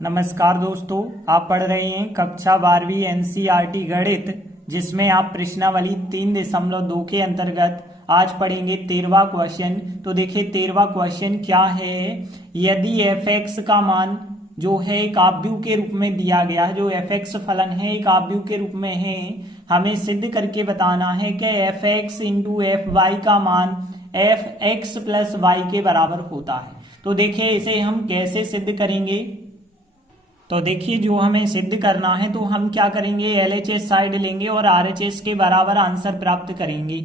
नमस्कार दोस्तों, आप पढ़ रहे हैं कक्षा 12वीं एनसीईआरटी गणित, जिसमें आप प्रश्नावली 3.2 के अंतर्गत आज पढ़ेंगे 13वां क्वेश्चन। तो देखिए 13वां क्वेश्चन क्या है। यदि एफ एक्स का मान जो है एक आव्यूह के रूप में दिया गया है, जो एफ एक्स फलन है एक आव्यूह के रूप में है, हमें सिद्ध करके बताना है कि F X into F Y का मान एफ एक्स प्लस वाई के बराबर होता है। तो देखिए इसे हम कैसे सिद्ध करेंगे। तो देखिए जो हमें सिद्ध करना है तो हम क्या करेंगे, एलएचएस साइड लेंगे और आरएचएस के बराबर आंसर प्राप्त करेंगे।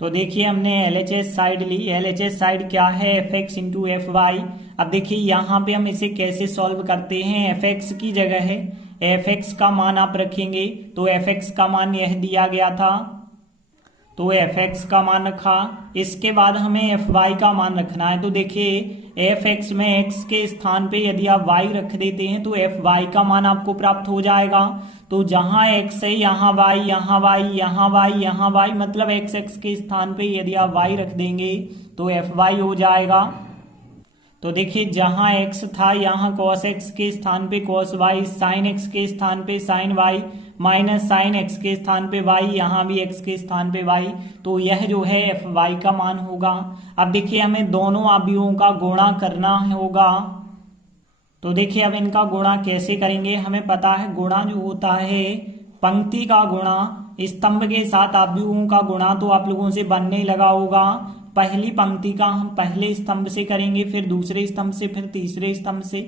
तो देखिए हमने एलएचएस साइड ली। एलएचएस साइड क्या है, F X into F Y. अब देखिए यहाँ पे हम इसे कैसे सॉल्व करते हैं। एफ एक्स की जगह है एफ एक्स का मान आप रखेंगे, तो एफ एक्स का मान यह दिया गया था, तो एफ एक्स का मान रखा। इसके बाद हमें एफ वाई का मान रखना है। तो देखिए एफ एक्स में एक्स के स्थान पे यदि आप वाई रख देते हैं तो एफ वाई का मान आपको प्राप्त हो जाएगा। तो जहां एक्स है यहाँ वाई, यहाँ वाई, यहाँ वाई, यहाँ वाई, मतलब एक्स एक्स के स्थान पे यदि आप वाई रख देंगे तो एफ वाई हो जाएगा। तो देखिए जहां एक्स था यहाँ कॉस एक्स के स्थान पे कॉस वाई, साइन एक्स के स्थान पे sine Y, minus sine X के स्थान पे वाई, यहाँ भी एक्स के स्थान पे वाई। तो यह जो है एफ वाई का मान होगा। अब देखिए हमें दोनों अवयवों का गुणा करना होगा। तो देखिए अब इनका गुणा कैसे करेंगे। हमें पता है गुणा जो होता है पंक्ति का गुणा स्तंभ के साथ अवयवों का गुणा, तो आप लोगों से बनने लगा होगा। पहली पंक्ति का हम पहले स्तंभ से करेंगे, फिर दूसरे स्तंभ से, फिर तीसरे स्तंभ से,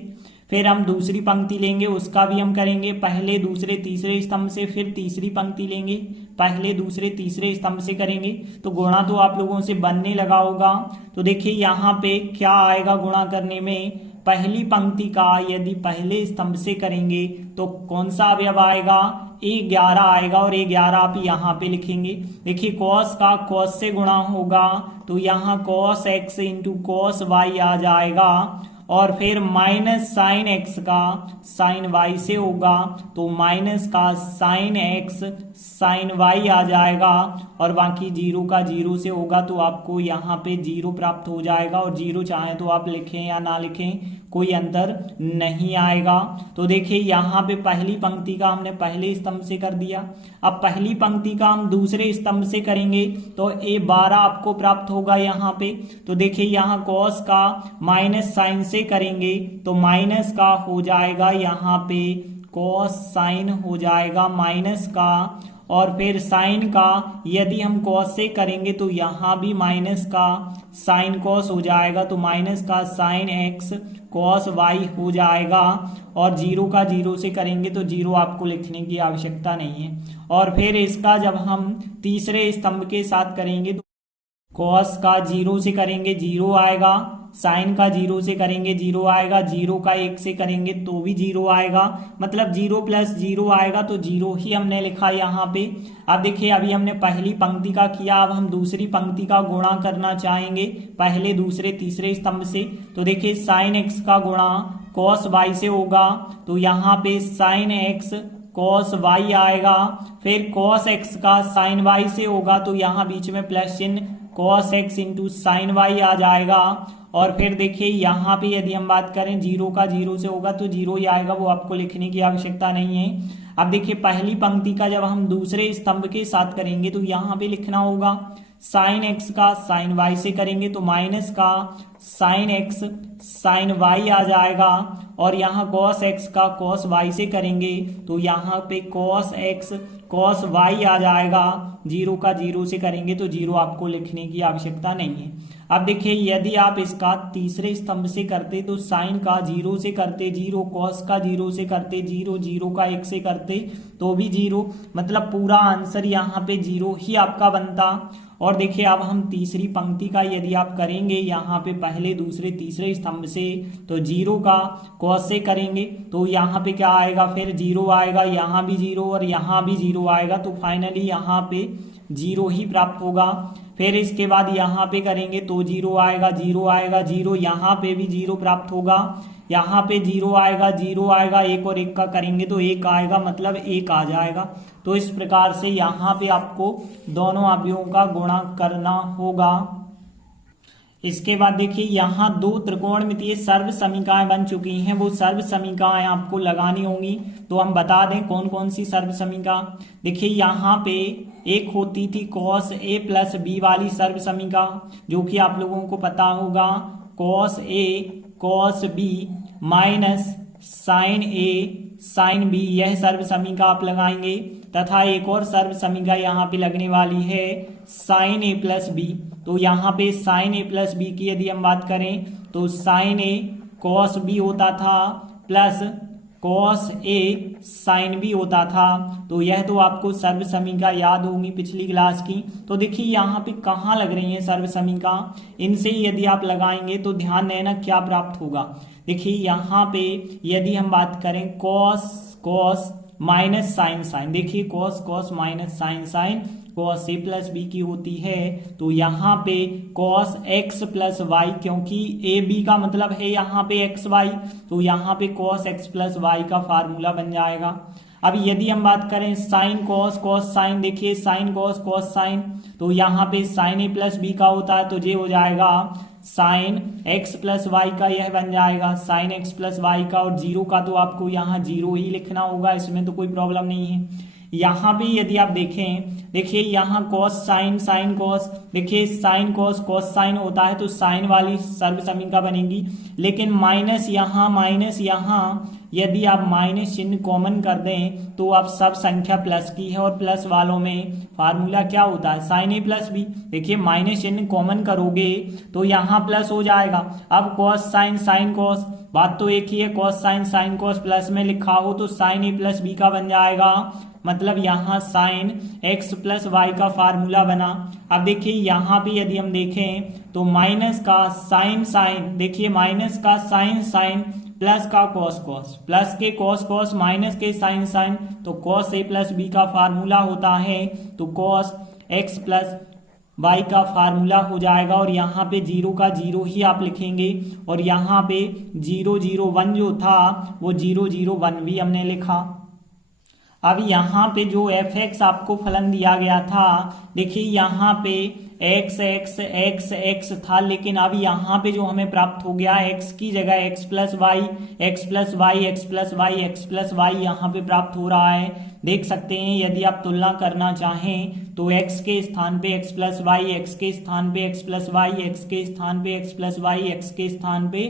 फिर हम दूसरी पंक्ति लेंगे उसका भी हम करेंगे पहले दूसरे तीसरे स्तंभ से, फिर तीसरी पंक्ति लेंगे पहले दूसरे तीसरे स्तंभ से करेंगे। तो गुणा तो आप लोगों से बनने लगा होगा। तो देखिए यहाँ पे क्या आएगा गुणा करने में, पहली पंक्ति का यदि पहले स्तंभ से करेंगे तो कौन सा अवयव आएगा, A11 आएगा, और A11 आप यहाँ पे लिखेंगे। देखिए कॉस का कॉस से गुणा होगा तो यहाँ cos x into cos y आ जाएगा, और फिर माइनस साइन एक्स का साइन वाई से होगा तो माइनस का साइन एक्स साइन वाई आ जाएगा, और बाकी जीरो का जीरो से होगा तो आपको यहाँ पे जीरो प्राप्त हो जाएगा। और जीरो चाहे तो आप लिखें या ना लिखें कोई अंतर नहीं आएगा। तो देखिए यहाँ पे पहली पंक्ति का हमने पहले स्तंभ से कर दिया। अब पहली पंक्ति का हम दूसरे स्तंभ से करेंगे तो A12 आपको प्राप्त होगा यहाँ पे। तो देखिए यहाँ कॉस का माइनस साइन से करेंगे तो माइनस का हो जाएगा, यहाँ पे कॉस साइन हो जाएगा माइनस का, और फिर साइन का यदि हम कॉस से करेंगे तो यहाँ भी माइनस का साइन कॉस हो जाएगा, तो माइनस का साइन एक्स कॉस वाई हो जाएगा। और जीरो का जीरो से करेंगे तो जीरो आपको लिखने की आवश्यकता नहीं है। और फिर इसका जब हम तीसरे स्तंभ के साथ करेंगे तो कॉस का जीरो से करेंगे जीरो आएगा, साइन का जीरो से करेंगे जीरो आएगा, जीरो का एक से करेंगे तो भी जीरो आएगा, मतलब जीरो प्लस जीरो आएगा, तो जीरो ही हमने लिखा यहाँ पे। अब देखिए अभी हमने पहली पंक्ति का किया, अब हम दूसरी पंक्ति का गुणा करना चाहेंगे पहले दूसरे तीसरे स्तंभ से। तो देखिए साइन एक्स का गुणा कॉस वाई से होगा, तो यहाँ पे साइन एक्स कॉस वाई आएगा, फिर कॉस एक्स का साइन वाई से होगा तो यहाँ बीच में प्लस चिन्ह cos x into sine y आ जाएगा। और फिर देखिए यहाँ पे यदि हम बात करें जीरो का जीरो से होगा तो जीरो ही आएगा, वो आपको लिखने की आवश्यकता नहीं है। अब देखिए पहली पंक्ति का जब हम दूसरे स्तंभ के साथ करेंगे तो यहाँ पे लिखना होगा साइन एक्स का साइन वाई से करेंगे तो माइनस का साइन एक्स साइन वाई आ जाएगा, और यहाँ कॉस एक्स का कॉस वाई से करेंगे तो यहाँ पे कॉस एक्स कॉस वाई आ जाएगा। जीरो का जीरो से करेंगे तो जीरो आपको लिखने की आवश्यकता नहीं है। अब देखिए यदि आप इसका तीसरे स्तंभ से करते तो साइन का जीरो से करते जीरो, कॉस का जीरो से करते जीरो, जीरो का एक से करते तो भी जीरो, मतलब पूरा आंसर यहाँ पे जीरो ही आपका बनता। और देखिए अब हम तीसरी पंक्ति का यदि आप करेंगे यहाँ पे पहले दूसरे तीसरे स्तंभ से तो जीरो का कॉस से करेंगे तो यहाँ पे क्या आएगा, फिर जीरो आएगा, यहाँ भी जीरो और यहाँ भी जीरो आएगा, तो फाइनली यहाँ पे जीरो ही प्राप्त होगा। फिर इसके बाद यहाँ पे करेंगे तो जीरो आएगा, जीरो आएगा, जीरो, यहाँ पे भी जीरो प्राप्त होगा, यहाँ पे जीरो आएगा, जीरो आएगा, एक और एक का करेंगे तो एक आएगा, मतलब एक आ जाएगा। तो इस प्रकार से यहाँ पे आपको दोनों अवयवों का गुणा करना होगा। इसके बाद देखिए यहाँ दो त्रिकोणमितीय सर्व समीकरणाएं बन चुकी हैं, वो सर्व समीकरणाएं आपको लगानी होंगी। तो हम बता दें कौन कौन सी सर्व समीकरण। देखिए यहाँ पे एक होती थी cos a प्लस बी वाली सर्व समीकरण, जो कि आप लोगों को पता होगा cos a cos b minus sine a sine b, यह सर्व समीकरण आप लगाएंगे। तथा एक और सर्व समीकरण यहाँ पे लगने वाली है साइन a प्लस बी। तो यहाँ पे साइन a प्लस बी की यदि हम बात करें तो साइन a cos b होता था plus cos a sine b होता था। तो यह तो आपको सर्व समीकरण याद होंगी पिछली क्लास की। तो देखिए यहाँ पे कहाँ लग रही है सर्व समीकरण, इनसे यदि आप लगाएंगे तो ध्यान देना क्या प्राप्त होगा। देखिए यहाँ पे यदि हम बात करें cos cos minus sine sine, देखिए cos cos minus sine sine cos a plus B की होती है। तो यहाँ पे cos x प्लस वाई, क्योंकि a b का मतलब है यहाँ पे x y, तो यहाँ पे cos x प्लस वाई का फार्मूला बन जाएगा। अब यदि हम बात करें साइन cos cos साइन, देखिए साइन cos cos साइन, तो यहाँ पे साइन a प्लस बी का होता है, तो ये हो जाएगा साइन x प्लस वाई का, यह बन जाएगा साइन x प्लस वाई का। और जीरो का तो आपको यहाँ जीरो ही लिखना होगा, इसमें तो कोई प्रॉब्लम नहीं है। यहाँ पे यदि आप देखें, देखिए यहाँ cos साइन साइन cos, देखिए साइन cos cos साइन होता है, तो साइन वाली सर्व समीकरण बनेगी। लेकिन माइनस यहाँ यदि आप माइनस चिन्ह कॉमन कर दें तो आप सब संख्या प्लस की है, और प्लस वालों में फार्मूला क्या होता है साइन a प्लस बी। देखिए माइनस चिन्ह कॉमन करोगे तो यहाँ प्लस हो जाएगा। अब cos साइन साइन cos, बात तो एक ही है, cos sine sine cos plus में लिखा हो तो साइन a प्लस बी का बन जाएगा, मतलब यहाँ साइन x प्लस वाई का फार्मूला बना। अब देखिए यहाँ पे यदि हम देखें तो माइनस का साइन साइन, देखिए माइनस का साइन साइन प्लस का cos cos, प्लस के cos cos माइनस के साइन साइन, तो cos a प्लस बी का फार्मूला होता है, तो cos x प्लस y का फार्मूला हो जाएगा। और यहाँ पे जीरो का जीरो ही आप लिखेंगे, और यहाँ पे 001 जो था वो 001 भी हमने लिखा। अब यहाँ पे जो fx आपको फलन दिया गया था, देखिए यहाँ पे x x x x था, लेकिन अब यहाँ पे जो हमें प्राप्त हो गया x की जगह x plus Y x plus Y x plus Y x plus Y यहाँ पे प्राप्त हो रहा है। देख सकते हैं यदि आप तुलना करना चाहें तो x के स्थान पे x प्लस वाई, x के स्थान पे x प्लस वाई, x के स्थान पे x प्लस वाई, x के स्थान पे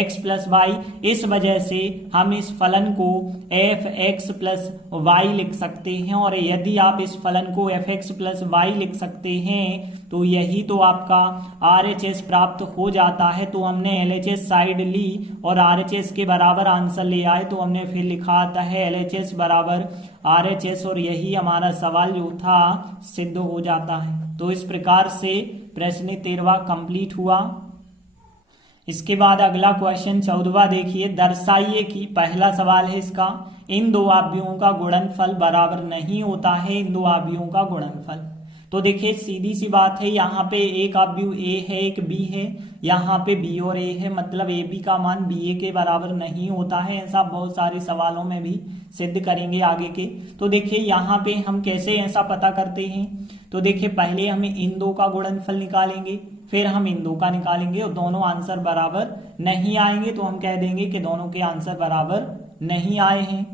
x प्लस वाई। इस वजह से हम इस फलन को f(x प्लस वाई लिख सकते हैं, और यदि आप इस फलन को f(x प्लस वाई लिख सकते हैं तो यही तो आपका RHS प्राप्त हो जाता है। तो हमने LHS साइड ली और RHS के बराबर आंसर ले आए, तो हमने फिर लिखा आता है LHS बराबर RHS, और यही हमारा सवाल जो था सिद्ध हो जाता है। तो इस प्रकार से प्रश्न 13वां कंप्लीट हुआ। इसके बाद अगला क्वेश्चन 14वां देखिए, दर्शाइए कि, पहला सवाल है इसका, इन दो आव्यूहों का गुणनफल बराबर नहीं होता है, इन दो आव्यूहों का गुणनफल। तो देखिए सीधी सी बात है, यहाँ पे एक आव्यूह A है एक B है, यहाँ पे B और A है, मतलब AB का मान BA के बराबर नहीं होता है। ऐसा बहुत सारे सवालों में भी सिद्ध करेंगे आगे के। तो देखिए यहाँ पे हम कैसे ऐसा पता करते हैं, तो देखिए पहले हमें इन दो का गुणनफल निकालेंगे, फिर हम इन दो का निकालेंगे, और दोनों आंसर बराबर नहीं आएंगे तो हम कह देंगे कि दोनों के आंसर बराबर नहीं आए हैं।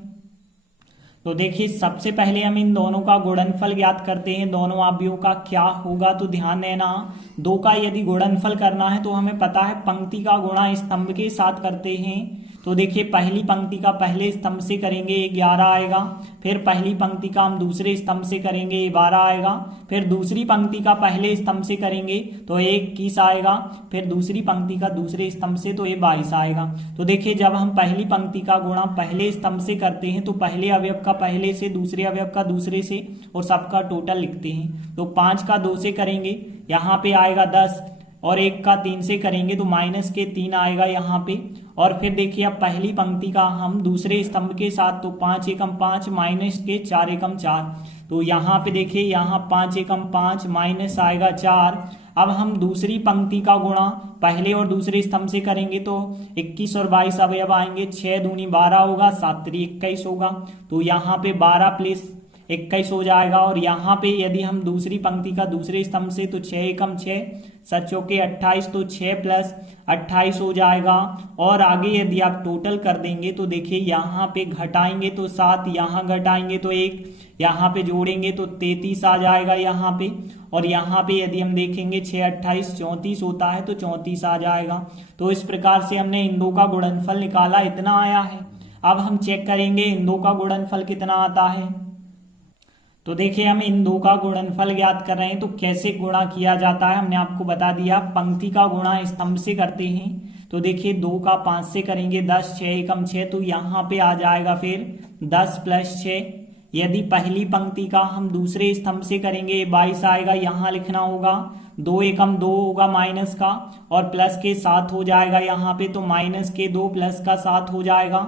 तो देखिए सबसे पहले हम इन दोनों का गुणनफल ज्ञात करते हैं, दोनों आव्यूहों का क्या होगा। तो ध्यान देना, दो का यदि गुणनफल करना है तो हमें पता है पंक्ति का गुणा स्तंभ के साथ करते हैं। तो देखिए पहली पंक्ति का पहले स्तंभ से करेंगे 11 आएगा, फिर पहली पंक्ति का हम दूसरे स्तंभ से करेंगे 12 आएगा, फिर दूसरी पंक्ति का पहले स्तंभ से करेंगे तो 21 आएगा, फिर दूसरी पंक्ति का दूसरे स्तंभ से तो ये 22 आएगा। तो देखिए जब हम पहली पंक्ति का गुणा पहले स्तंभ से करते हैं तो पहले अवयव का पहले से, दूसरे अवयव का दूसरे से, और सबका टोटल लिखते हैं। तो 5 का 2 से करेंगे, यहाँ पे आएगा 10, और 1 का 3 से करेंगे तो माइनस के 3 आएगा यहाँ पे। और फिर देखिए अब पहली पंक्ति का हम दूसरे स्तंभ के साथ, तो 5 एकम 5 माइनस के 4 एकम 4, तो यहाँ पे देखिए यहाँ 5 एकम 5 माइनस आएगा 4। अब हम दूसरी पंक्ति का गुणा पहले और दूसरे स्तंभ से करेंगे तो 21 और 22 अवयव आएंगे, 6 दूनी 12 होगा, 7 3 21 होगा। तो यहाँ पे 12 प्लस 21 हो जाएगा। और यहाँ पे यदि हम दूसरी पंक्ति का दूसरे स्तंभ से तो 6 एकम 6, 7 चौके 28, तो 6 प्लस 28 हो जाएगा। और आगे यदि आप टोटल कर देंगे तो देखिए यहाँ पे घटाएंगे तो 7, यहाँ घटाएंगे तो 1, यहाँ पे जोड़ेंगे तो 33 आ जाएगा यहाँ पे। और यहाँ पे यदि हम देखेंगे 6 28 34 होता है तो 34 आ जाएगा। तो इस प्रकार से हमने इन दो का गुणनफल निकाला, इतना आया है। अब हम चेक करेंगे इन दो का गुणनफल कितना आता है। तो देखिए हम इन दो का गुणनफल ज्ञात कर रहे हैं, तो कैसे गुणा किया जाता है हमने आपको बता दिया। पंक्ति का गुणा स्तंभ से करते हैं। तो देखिए 2 का 5 से करेंगे 10, 6 एकम 6, तो यहाँ पे आ जाएगा फिर 10 प्लस 6। यदि पहली पंक्ति का हम दूसरे स्तंभ से करेंगे 22 आएगा, यहाँ लिखना होगा। 2 एकम 2 होगा माइनस का, और प्लस के 7 हो जाएगा यहाँ पे, तो माइनस के 2 प्लस का 7 हो जाएगा।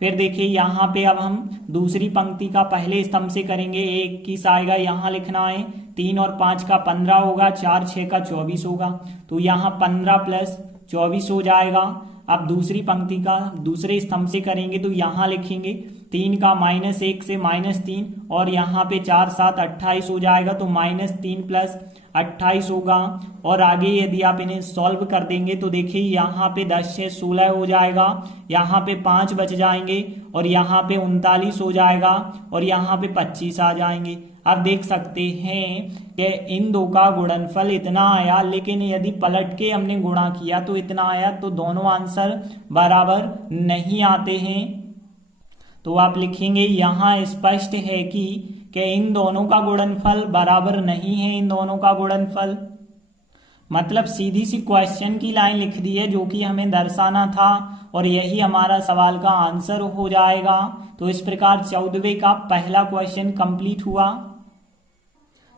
फिर देखिए यहाँ पे अब हम दूसरी पंक्ति का पहले स्तंभ से करेंगे, 21 आएगा, यहाँ लिखना है। 3 और 5 का 15 होगा, 4 6 का 24 होगा, तो यहाँ 15 प्लस 24 हो जाएगा। अब दूसरी पंक्ति का दूसरे स्तंभ से करेंगे तो यहाँ लिखेंगे 3 का -1 से -3, और यहाँ पे 4 7 28 हो जाएगा, तो -3 प्लस 28 होगा। और आगे यदि आप इन्हें सॉल्व कर देंगे तो देखिए यहाँ पे 10 से 16 हो जाएगा, यहाँ पे 5 बच जाएंगे, और यहाँ पे 39 हो जाएगा, और यहाँ पे 25 आ जाएंगे। अब देख सकते हैं कि इन दो का गुणनफल इतना आया, लेकिन यदि पलट के हमने गुणा किया तो इतना आया, तो दोनों आंसर बराबर नहीं आते हैं। तो आप लिखेंगे यहाँ स्पष्ट है कि इन दोनों का गुणनफल बराबर नहीं है, इन दोनों का गुणनफल। मतलब सीधी सी क्वेश्चन की लाइन लिख दी है जो कि हमें दर्शाना था, और यही हमारा सवाल का आंसर हो जाएगा। तो इस प्रकार 14वें का पहला क्वेश्चन कंप्लीट हुआ।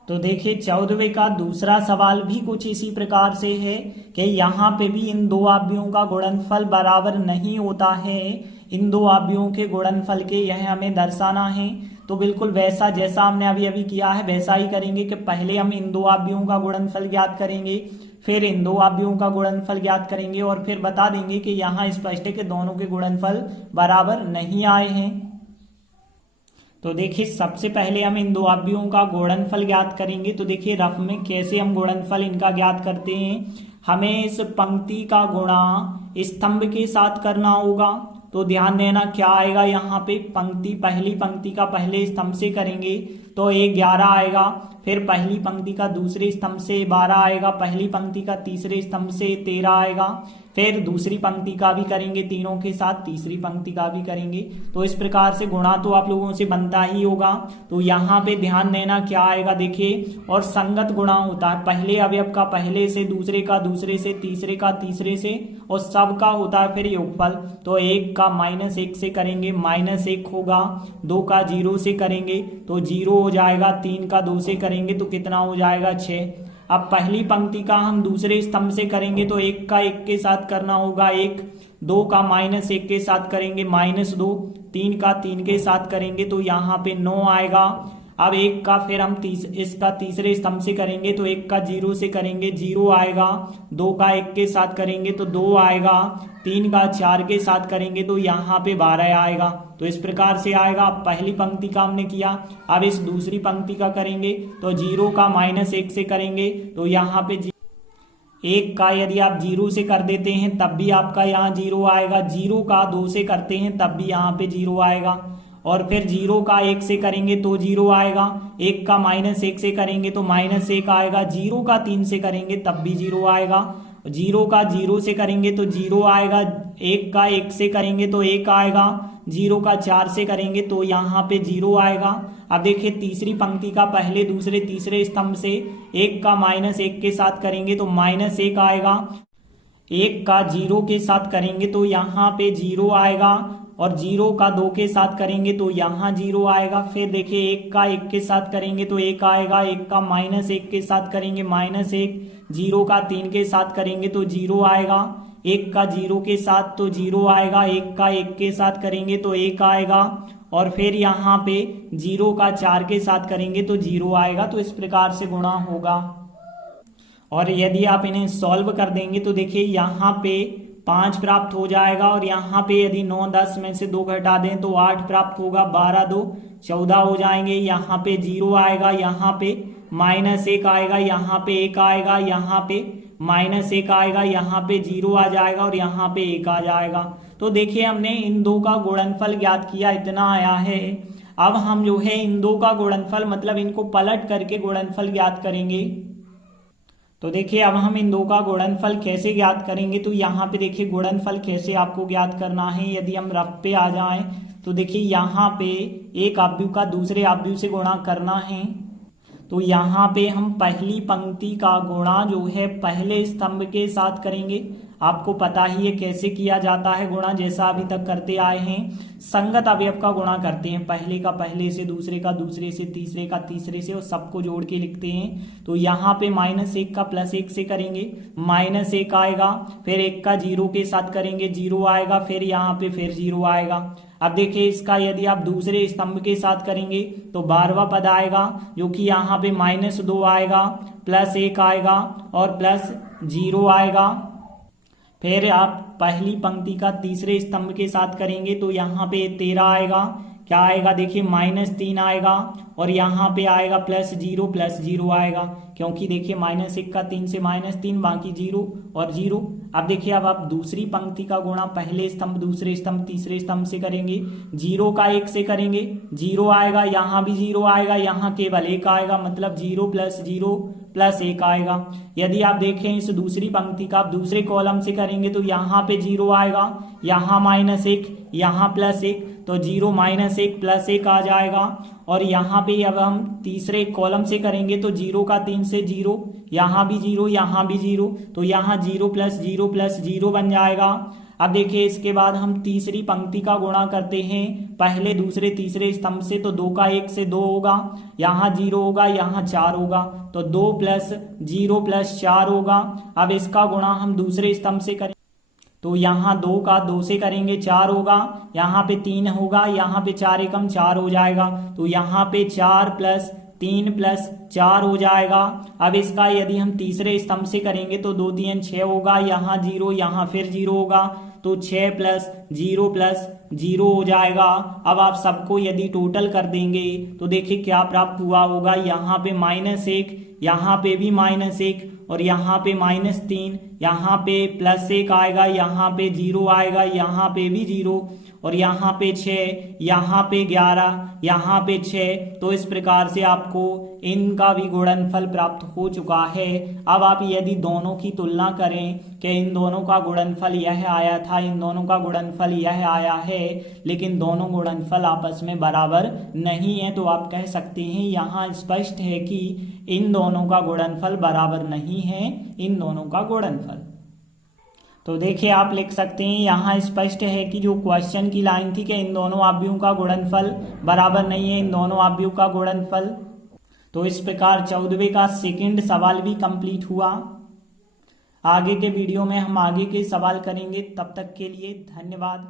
तो देखिए 14वें का दूसरा सवाल भी कुछ इसी प्रकार से है कि यहाँ पे भी इन दो आव्यूहों का गुणनफल बराबर नहीं होता है। इन दो आव्यूहों के गुणनफल के यह हमें दर्शाना है। तो बिल्कुल वैसा जैसा हमने अभी अभी किया है वैसा ही करेंगे कि पहले हम इन दो आव्यूहों का गुणनफल ज्ञात करेंगे, फिर इन दो आव्यूहों का गुणनफल ज्ञात करेंगे, और फिर बता देंगे कि यहाँ स्पष्ट है कि दोनों के गुणनफल बराबर नहीं आए हैं। तो देखिए सबसे पहले हम इन दो आव्यूहों का गुणनफल ज्ञात करेंगे। तो देखिए रफ में कैसे हम गुणनफल इनका ज्ञात करते हैं। हमें इस पंक्ति का गुणा स्तंभ के साथ करना होगा। तो ध्यान देना क्या आएगा, यहाँ पे पहली पंक्ति का पहले स्तंभ से करेंगे तो 11 आएगा, फिर पहली पंक्ति का दूसरे स्तंभ से 12 आएगा, पहली पंक्ति का तीसरे स्तंभ से 13 आएगा, फिर दूसरी पंक्ति का भी करेंगे तीनों के साथ, तीसरी पंक्ति का भी करेंगे। तो इस प्रकार से गुणा तो आप लोगों से बनता ही होगा। तो यहाँ पे ध्यान देना क्या आएगा देखिए, और संगत गुणा होता है। पहले अवयव का पहले से, दूसरे का दूसरे से, तीसरे का तीसरे से, और सब का होता है फिर योगफल। तो 1 का -1 से करेंगे -1 होगा, 2 का 0 से करेंगे तो 0 हो जाएगा, 3 का 2 से करेंगे तो कितना हो जाएगा 6। अब पहली पंक्ति का हम दूसरे स्तंभ से करेंगे तो 1 का 1 के साथ करना होगा 1, 2 का -1 के साथ करेंगे -2, 3 का 3 के साथ करेंगे तो यहाँ पे 9 आएगा। अब 1 का फिर हम इसका तीसरे स्तंभ से करेंगे तो 1 का 0 से करेंगे 0 आएगा, 2 का 1 के साथ करेंगे तो 2 आएगा, 3 का 4 के साथ करेंगे तो यहाँ पे 12 आएगा। तो इस प्रकार से आएगा। पहली पंक्ति का हमने किया, अब इस दूसरी पंक्ति का करेंगे तो 0 का -1 से करेंगे तो यहाँ पे 1 का यदि आप 0 से कर देते हैं तब भी आपका यहाँ 0 आएगा, 0 का 2 से करते हैं तब भी यहाँ पे 0 आएगा, और फिर 0 का 1 से करेंगे तो 0 आएगा, 1 का -1 से करेंगे तो -1 आएगा, 0 का 3 से करेंगे तब भी 0 आएगा, 0 का 0 से करेंगे तो 0 आएगा, 1 का 1 से करेंगे तो 1 आएगा, 0 का 4 से करेंगे तो यहाँ पे 0 आएगा। अब देखिए तीसरी पंक्ति का पहले दूसरे तीसरे स्तंभ से 1 का -1 के साथ करेंगे तो -1 आएगा, 1 का 0 के साथ करेंगे तो यहाँ पे 0 आएगा, और 0 का 2 के साथ करेंगे तो यहाँ 0 आएगा। फिर देखिए 1 का 1 के साथ करेंगे तो 1 आएगा, 1 का -1 के साथ करेंगे -1, 0 का 3 के साथ करेंगे तो 0 आएगा, 1 का 0 के साथ तो 0 आएगा, 1 का 1 के साथ करेंगे तो 1 आएगा, और फिर यहाँ पे 0 का 4 के साथ करेंगे तो 0 आएगा। तो इस प्रकार से गुणा होगा। और यदि आप इन्हें सॉल्व कर देंगे तो देखिए यहाँ पे 5 प्राप्त हो जाएगा और यहाँ पे यदि 9 10 में से 2 घटा दें तो 8 प्राप्त होगा, 12 2 14 हो जाएंगे। यहाँ पे 0 आएगा, यहाँ पे -1 आएगा, यहाँ पे 1 आएगा, यहाँ पे -1 आएगा, यहाँ पे 0 आ जाएगा और यहाँ पे 1 आ जाएगा। तो देखिए हमने इन दो का गुणनफल ज्ञात किया, इतना आया है। अब हम जो है इन दो का गुणनफल मतलब इनको पलट करके गुणनफल ज्ञात करेंगे। तो देखिए अब हम इन दो का गुणनफल कैसे ज्ञात करेंगे, तो यहाँ पे देखिए गुणनफल कैसे आपको ज्ञात करना है। यदि हम रफ पे आ जाएं तो देखिए यहाँ पे एक आव्यूह का दूसरे आव्यूह से गुणा करना है। तो यहाँ पे हम पहली पंक्ति का गुणा जो है पहले स्तंभ के साथ करेंगे। आपको पता ही है कैसे किया जाता है गुणा, जैसा अभी तक करते आए हैं। संगत अवयव का गुणा करते हैं, पहले का पहले से, दूसरे का दूसरे से, तीसरे का तीसरे से और सबको जोड़ के लिखते हैं। तो यहाँ पे -1 का +1 से करेंगे, -1 आएगा, फिर 1 का 0 के साथ करेंगे, 0 आएगा, फिर यहाँ पे फिर 0 आएगा। अब देखिए इसका यदि आप दूसरे स्तंभ के साथ करेंगे तो 12वां पद आएगा, जो कि यहाँ पे -2 आएगा, +1 आएगा और +0 आएगा। फिर आप पहली पंक्ति का तीसरे स्तंभ के साथ करेंगे तो यहाँ पे 13 आएगा, क्या आएगा देखिए -3 आएगा और यहाँ पे आएगा +0 आएगा, क्योंकि देखिए -1 का 3 से -3 बाकी 0 और 0। अब देखिए अब आप दूसरी पंक्ति का गुणा पहले स्तंभ दूसरे स्तंभ तीसरे स्तंभ से करेंगे, 0 का 1 से करेंगे, 0 आएगा, यहाँ भी 0 आएगा, यहाँ केवल 1 आएगा, मतलब 0 + 0 + 1 आएगा। यदि आप देखें इस दूसरी पंक्ति का आप दूसरे कॉलम से करेंगे तो यहाँ पे 0 आएगा, यहाँ -1, यहाँ +1, तो 0 -1 +1 आ जाएगा। और यहाँ पे अब हम तीसरे कॉलम से करेंगे तो 0 का 3 से 0, यहाँ भी 0, यहाँ भी 0, तो यहाँ 0 + 0 + 0 बन जाएगा। अब देखिए इसके बाद हम तीसरी पंक्ति का गुणा करते हैं पहले दूसरे तीसरे स्तंभ से, तो 2 का 1 से 2 होगा, यहाँ 0 होगा, यहाँ 4 होगा, तो 2 + 0 + 4 होगा। अब इसका गुणा हम दूसरे स्तंभ से करें तो यहाँ 2 का 2 से करेंगे, 4 होगा, यहाँ पे 3 होगा, यहाँ पे 4 एकम 4 हो जाएगा, तो यहाँ पे 4 + 3 + 4 हो जाएगा। अब इसका यदि हम तीसरे स्तंभ से करेंगे तो 2 3 6 होगा, यहाँ 0, यहाँ फिर 0 होगा, तो 6 + 0 + 0 हो जाएगा। अब आप सबको यदि टोटल कर देंगे तो देखिए क्या प्राप्त हुआ होगा, यहाँ पे -1, यहाँ पे भी -1 और यहाँ पे -3, यहाँ पे +1 आएगा, यहाँ पे 0 आएगा, यहाँ पे भी 0 और यहाँ पे 6, यहाँ पे 11, यहाँ पे 6। तो इस प्रकार से आपको इनका भी गुणनफल प्राप्त हो चुका है। अब आप यदि दोनों की तुलना करें कि इन दोनों का गुणनफल यह आया था, इन दोनों का गुणनफल यह आया है, लेकिन दोनों गुणनफल आपस में बराबर नहीं है, तो आप कह सकते हैं यहाँ स्पष्ट है कि इन दोनों का गुणनफल बराबर नहीं है, इन दोनों का गुणनफल। तो देखिए आप लिख सकते हैं यहाँ स्पष्ट है कि जो क्वेश्चन की लाइन थी कि इन दोनों आव्यूहों का गुणनफल बराबर नहीं है, इन दोनों आव्यूहों का गुणनफल। तो इस प्रकार 14वें का सेकंड सवाल भी कंप्लीट हुआ। आगे के वीडियो में हम आगे के सवाल करेंगे, तब तक के लिए धन्यवाद।